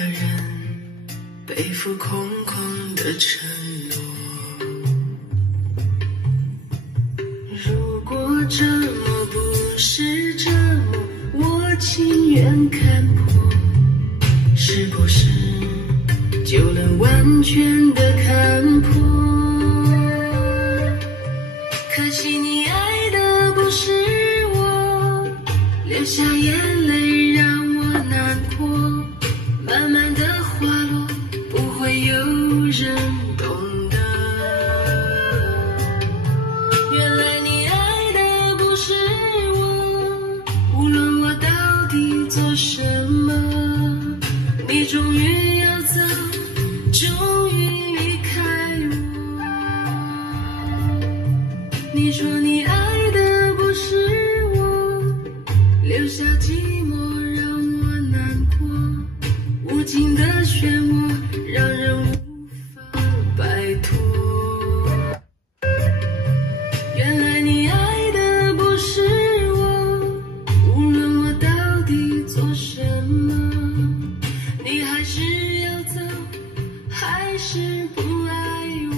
个人背负空空的承诺。如果折磨不是折磨，我情愿看破，是不是就能完全的看破？可惜你爱的不是我，流下眼泪让我难过，慢慢的滑落，不会有人懂得。原来你爱的不是我，无论我到底做什么，你终于要走，终于离开我。你说你爱的不是我，留下寂寞让我难过，无尽的漩涡让人无法摆脱。原来你爱的不是我，无论我到底做什么，你还是要走，还是不爱我。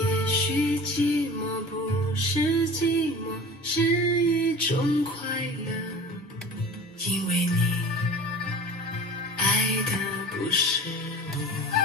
也许寂寞不是寂寞，是一种快乐，因为你爱的不是我。